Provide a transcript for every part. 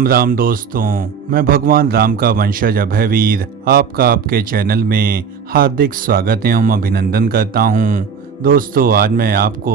राम राम दोस्तों, मैं भगवान राम का वंशज अभयवीर आपका आपके चैनल में हार्दिक स्वागत एवं अभिनंदन करता हूं। दोस्तों, आज मैं आपको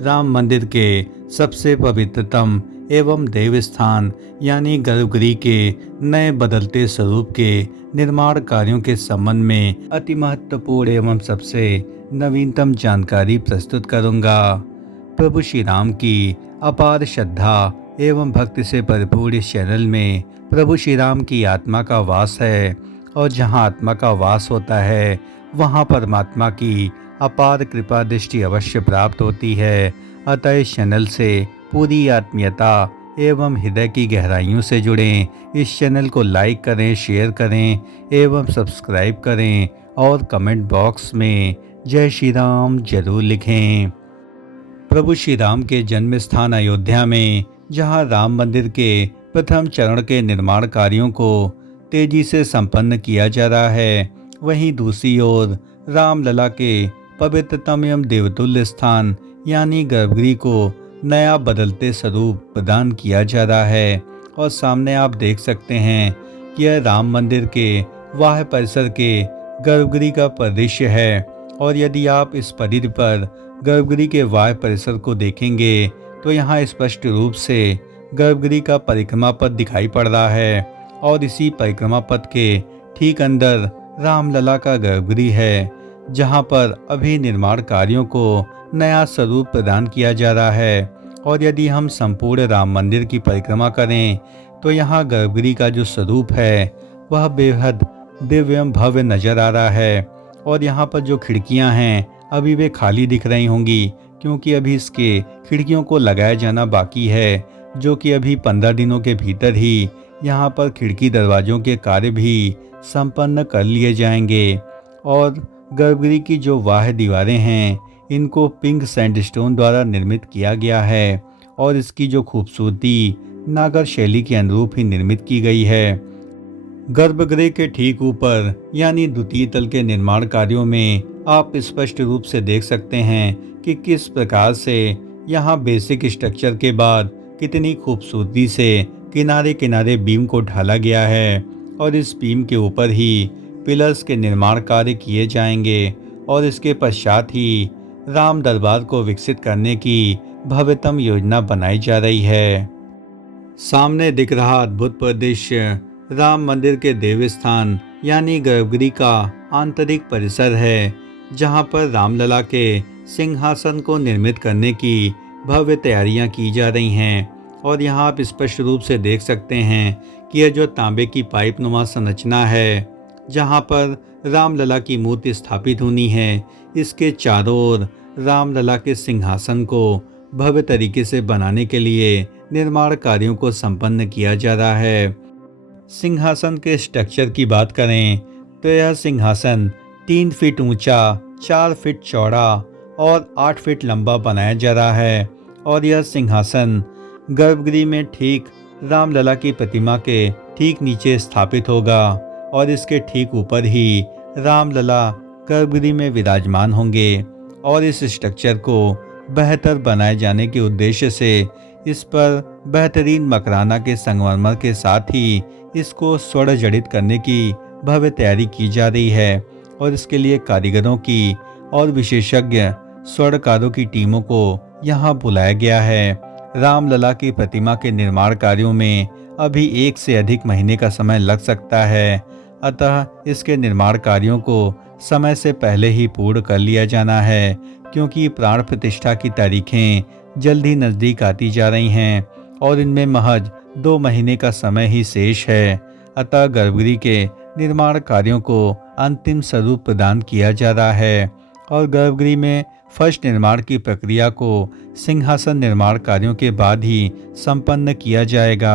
राम मंदिर के सबसे पवित्रतम एवं देव स्थान यानी गर्भगृह के नए बदलते स्वरूप के निर्माण कार्यों के संबंध में अति महत्वपूर्ण एवं सबसे नवीनतम जानकारी प्रस्तुत करूंगा। प्रभु श्री राम की अपार श्रद्धा एवं भक्ति से भरपूर इस चैनल में प्रभु श्री राम की आत्मा का वास है और जहां आत्मा का वास होता है वहां परमात्मा की अपार कृपा दृष्टि अवश्य प्राप्त होती है। अतः इस चैनल से पूरी आत्मीयता एवं हृदय की गहराइयों से जुड़ें। इस चैनल को लाइक करें, शेयर करें एवं सब्सक्राइब करें और कमेंट बॉक्स में जय श्री राम जरूर लिखें। प्रभु श्री राम के जन्म स्थान अयोध्या में जहां राम मंदिर के प्रथम चरण के निर्माण कार्यों को तेजी से संपन्न किया जा रहा है, वहीं दूसरी ओर रामलला के पवित्रतम एवं देवतुल्य स्थान यानी गर्भगृह को नया बदलते स्वरूप प्रदान किया जा रहा है। और सामने आप देख सकते हैं कि यह राम मंदिर के वाह परिसर के गर्भगृह का परिदृश्य है। और यदि आप इस परिधि पर गर्भगृह के वाह परिसर को देखेंगे तो यहाँ स्पष्ट रूप से गर्भगृह का परिक्रमा पथ दिखाई पड़ रहा है और इसी परिक्रमा पथ के ठीक अंदर रामलला का गर्भगृह है, जहाँ पर अभी निर्माण कार्यों को नया स्वरूप प्रदान किया जा रहा है। और यदि हम संपूर्ण राम मंदिर की परिक्रमा करें तो यहाँ गर्भगृह का जो स्वरूप है वह बेहद दिव्य एवं भव्य नजर आ रहा है। और यहाँ पर जो खिड़कियाँ हैं अभी वे खाली दिख रही होंगी, क्योंकि अभी इसके खिड़कियों को लगाया जाना बाकी है, जो कि अभी 15 दिनों के भीतर ही यहाँ पर खिड़की दरवाजों के कार्य भी संपन्न कर लिए जाएंगे। और गर्भगृह की जो वाह दीवारें हैं इनको पिंक सैंडस्टोन द्वारा निर्मित किया गया है और इसकी जो खूबसूरती नागर शैली के अनुरूप ही निर्मित की गई है। गर्भगृह के ठीक ऊपर यानी द्वितीय तल के निर्माण कार्यों में आप स्पष्ट रूप से देख सकते हैं कि किस प्रकार से यहाँ बेसिक स्ट्रक्चर के बाद कितनी खूबसूरती से किनारे किनारे बीम को ढाला गया है। और इस बीम के ऊपर ही पिलर्स के निर्माण कार्य किए जाएंगे और इसके पश्चात ही राम दरबार को विकसित करने की भव्यतम योजना बनाई जा रही है। सामने दिख रहा अद्भुत परिदृश्य राम मंदिर के देवस्थान यानी गर्भगृह का आंतरिक परिसर है, जहां पर रामलला के सिंहासन को निर्मित करने की भव्य तैयारियां की जा रही हैं। और यहां आप स्पष्ट रूप से देख सकते हैं कि यह जो तांबे की पाइप नुमा संरचना है जहां पर रामलला की मूर्ति स्थापित होनी है, इसके चारों ओर रामलला के सिंहासन को भव्य तरीके से बनाने के लिए निर्माण कार्यों को संपन्न किया जा रहा है। सिंहासन के स्ट्रक्चर की बात करें तो यह सिंहासन 3 फीट ऊंचा, 4 फीट चौड़ा और 8 फीट लंबा बनाया जा रहा है। और यह सिंहासन गर्भगृह में ठीक रामलला की प्रतिमा के ठीक नीचे स्थापित होगा और इसके ठीक ऊपर ही रामलला गर्भगृह में विराजमान होंगे। और इस स्ट्रक्चर को बेहतर बनाए जाने के उद्देश्य से इस पर बेहतरीन मकराना के संगमरमर के साथ ही इसको स्वर्ण जड़ित करने की भव्य तैयारी की जा रही है। और इसके लिए कारीगरों की और विशेषज्ञ स्वर्णकारों की टीमों को यहाँ बुलाया गया है। रामलला की प्रतिमा के निर्माण कार्यों में अभी 1 से अधिक महीने का समय लग सकता है, अतः इसके निर्माण कार्यों को समय से पहले ही पूर्ण कर लिया जाना है, क्योंकि प्राण प्रतिष्ठा की तारीखें जल्द ही नज़दीक आती जा रही हैं और इनमें महज 2 महीने का समय ही शेष है। अतः गर्भगृह के निर्माण कार्यों को अंतिम स्वरूप प्रदान किया जा रहा है और गर्भगृह में फर्स्ट निर्माण की प्रक्रिया को सिंहासन निर्माण कार्यों के बाद ही संपन्न किया जाएगा।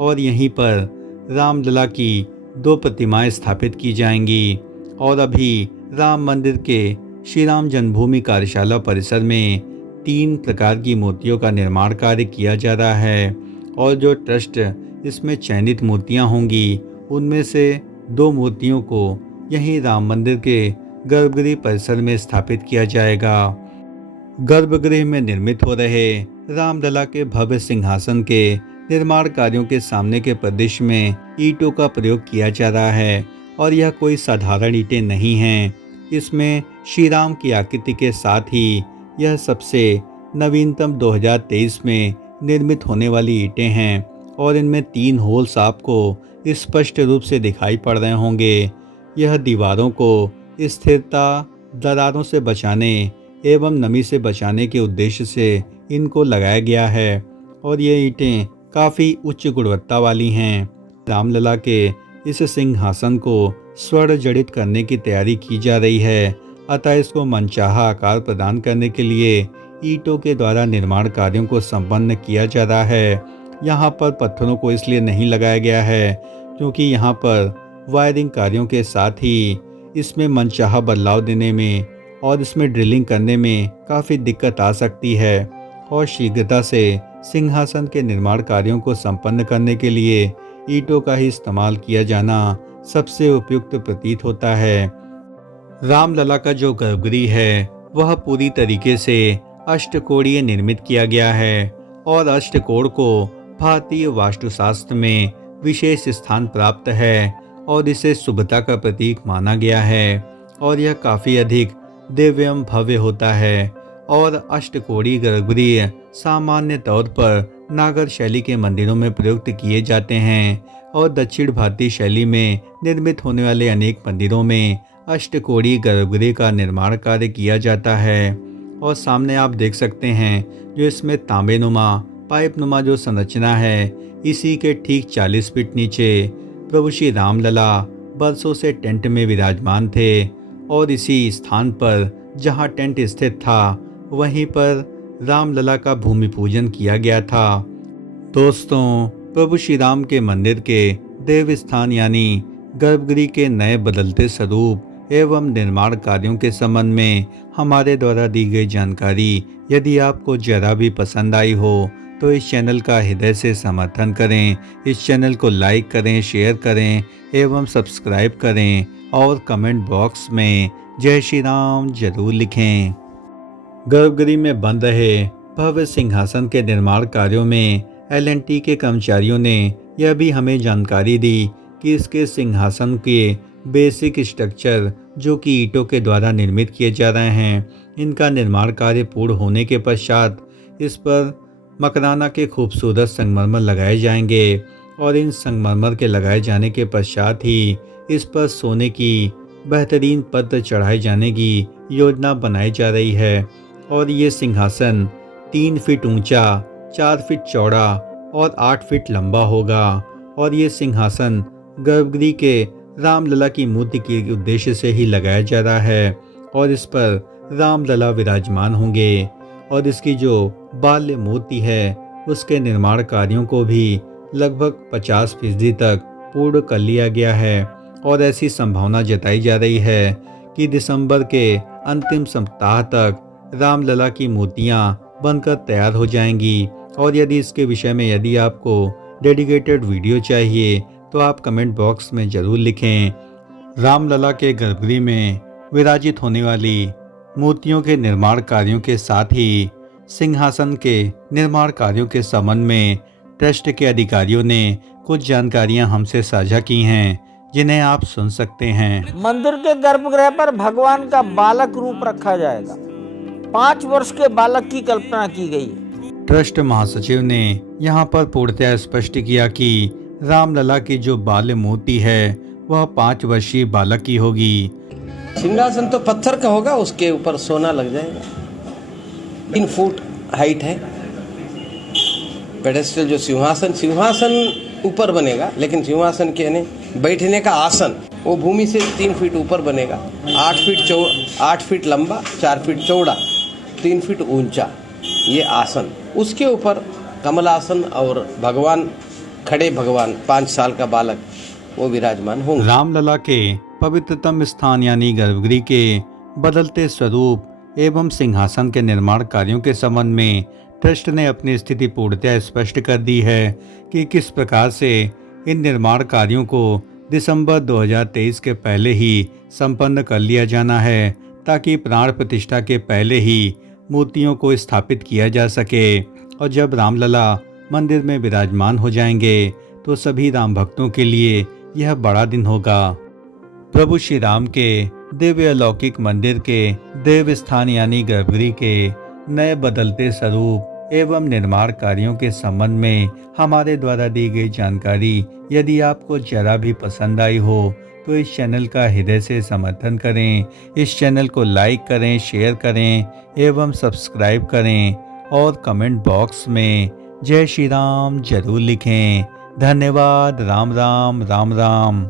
और यहीं पर रामलला की 2 प्रतिमाएं स्थापित की जाएंगी। और अभी राम मंदिर के श्री राम जन्मभूमि कार्यशाला परिसर में 3 प्रकार की मूर्तियों का निर्माण कार्य किया जा रहा है। और जो ट्रस्ट इसमें चयनित मूर्तियां होंगी उनमें से 2 मूर्तियों को यहीं राम मंदिर के गर्भगृह परिसर में स्थापित किया जाएगा। गर्भगृह में निर्मित हो रहे रामलला के भव्य सिंहासन के निर्माण कार्यों के सामने के प्रदेश में ईंटों का प्रयोग किया जा रहा है और यह कोई साधारण ईंटें नहीं हैं। इसमें श्री राम की आकृति के साथ ही यह सबसे नवीनतम 2023 में निर्मित होने वाली ईंटें हैं और इनमें 3 होल्स आपको स्पष्ट रूप से दिखाई पड़ रहे होंगे। यह दीवारों को स्थिरता, दरारों से बचाने एवं नमी से बचाने के उद्देश्य से इनको लगाया गया है और ये ईंटें काफ़ी उच्च गुणवत्ता वाली हैं। रामलला के इस सिंहासन को स्वर्ण जड़ित करने की तैयारी की जा रही है, अतः इसको मनचाहा आकार प्रदान करने के लिए ईंटों के द्वारा निर्माण कार्यों को संपन्न किया जा रहा है। यहाँ पर पत्थरों को इसलिए नहीं लगाया गया है क्योंकि यहाँ पर वायरिंग कार्यों के साथ ही इसमें मनचाहा बदलाव देने में और इसमें ड्रिलिंग करने में काफ़ी दिक्कत आ सकती है और शीघ्रता से सिंहासन के निर्माण कार्यों को संपन्न करने के लिए ईंटों का ही इस्तेमाल किया जाना सबसे उपयुक्त प्रतीत होता है। रामलला का जो गर्भगृह है वह पूरी तरीके से अष्टकोणीय निर्मित किया गया है और अष्टकोण को भारतीय वास्तुशास्त्र में विशेष स्थान प्राप्त है और इसे शुभता का प्रतीक माना गया है और यह काफ़ी अधिक दिव्य एवं भव्य होता है और अष्टकोणीय गर्भगृह सामान्य तौर पर नागर शैली के मंदिरों में प्रयुक्त किए जाते हैं और दक्षिण भारतीय शैली में निर्मित होने वाले अनेक मंदिरों में अष्टकोणीय गर्भगृह का निर्माण कार्य किया जाता है। और सामने आप देख सकते हैं जो इसमें तांबेनुमा पाइपनुमा जो संरचना है, इसी के ठीक 40 फीट नीचे प्रभु श्री रामलला बरसों से टेंट में विराजमान थे और इसी स्थान पर जहां टेंट स्थित था वहीं पर रामलला का भूमि पूजन किया गया था। दोस्तों, प्रभु श्री राम के मंदिर के देव स्थान यानी गर्भगृह के नए बदलते स्वरूप एवं निर्माण कार्यों के संबंध में हमारे द्वारा दी गई जानकारी यदि आपको जरा भी पसंद आई हो तो इस चैनल का हृदय से समर्थन करें, इस चैनल को लाइक करें, शेयर करें एवं सब्सक्राइब करें और कमेंट बॉक्स में जय श्री राम जरूर लिखें। गर्भगृह में बन रहे भव्य सिंहासन के निर्माण कार्यों में L&T के कर्मचारियों ने यह भी हमें जानकारी दी कि इसके सिंहासन के बेसिक स्ट्रक्चर जो कि ईंटों के द्वारा निर्मित किए जा रहे हैं, इनका निर्माण कार्य पूर्ण होने के पश्चात इस पर मकराना के खूबसूरत संगमरमर लगाए जाएंगे और इन संगमरमर के लगाए जाने के पश्चात ही इस पर सोने की बेहतरीन पत्र चढ़ाए जाने की योजना बनाई जा रही है और ये सिंहासन 3 फीट ऊंचा, 4 फीट चौड़ा और 8 फीट लंबा होगा और ये सिंहासन गर्भगृह के रामलला की मूर्ति के उद्देश्य से ही लगाया जा रहा है और इस पर रामलला विराजमान होंगे और इसकी जो बाल्य मूर्ति है उसके निर्माण कार्यों को भी लगभग 50% तक पूर्ण कर लिया गया है और ऐसी संभावना जताई जा रही है कि दिसंबर के अंतिम सप्ताह तक रामलला की मूर्तियां बनकर तैयार हो जाएंगी। और यदि इसके विषय में यदि आपको डेडिकेटेड वीडियो चाहिए तो आप कमेंट बॉक्स में ज़रूर लिखें। रामलला के गर्भगृह में विराजित होने वाली मूर्तियों के निर्माण कार्यों के साथ ही सिंहासन के निर्माण कार्यों के संबंध में ट्रस्ट के अधिकारियों ने कुछ जानकारियां हमसे साझा की हैं जिन्हें आप सुन सकते हैं। मंदिर के गर्भगृह पर भगवान का बालक रूप रखा जाएगा। 5 वर्ष के बालक की कल्पना की गई है। ट्रस्ट महासचिव ने यहाँ पर पूर्णतः स्पष्ट किया कि रामलला की जो बाल्य मूर्ति है वह 5 वर्षीय बालक की होगी। सिंहासन तो पत्थर का होगा, उसके ऊपर सोना लग जाएगा। 3 फुट हाइट है। पेडेस्टल जो सिंहासन ऊपर बनेगा, लेकिन सिंहासन के यानी बैठने का आसन वो भूमि से 3 फीट ऊपर बनेगा। 8 फीट लंबा, 4 फीट चौड़ा, 3 फीट ऊंचा ये आसन। उसके ऊपर कमलासन और भगवान खड़े, भगवान 5 साल का बालक वो विराजमान होंगे। रामलला के पवित्रतम स्थान यानी गर्भगृह के बदलते स्वरूप एवं सिंहासन के निर्माण कार्यों के संबंध में ट्रस्ट ने अपनी स्थिति पूर्णतः स्पष्ट कर दी है कि किस प्रकार से इन निर्माण कार्यों को दिसंबर 2023 के पहले ही संपन्न कर लिया जाना है ताकि प्राण प्रतिष्ठा के पहले ही मूर्तियों को स्थापित किया जा सके और जब रामलला मंदिर में विराजमान हो जाएंगे तो सभी राम भक्तों के लिए यह बड़ा दिन होगा। प्रभु श्री राम के दिव्य अलौकिक मंदिर के देव स्थान यानी गर्भगृह के नए बदलते स्वरूप एवं निर्माण कार्यों के संबंध में हमारे द्वारा दी गई जानकारी यदि आपको जरा भी पसंद आई हो तो इस चैनल का हृदय से समर्थन करें। इस चैनल को लाइक करें, शेयर करें एवं सब्सक्राइब करें और कमेंट बॉक्स में जय श्री राम जरूर लिखें। धन्यवाद। राम राम राम राम।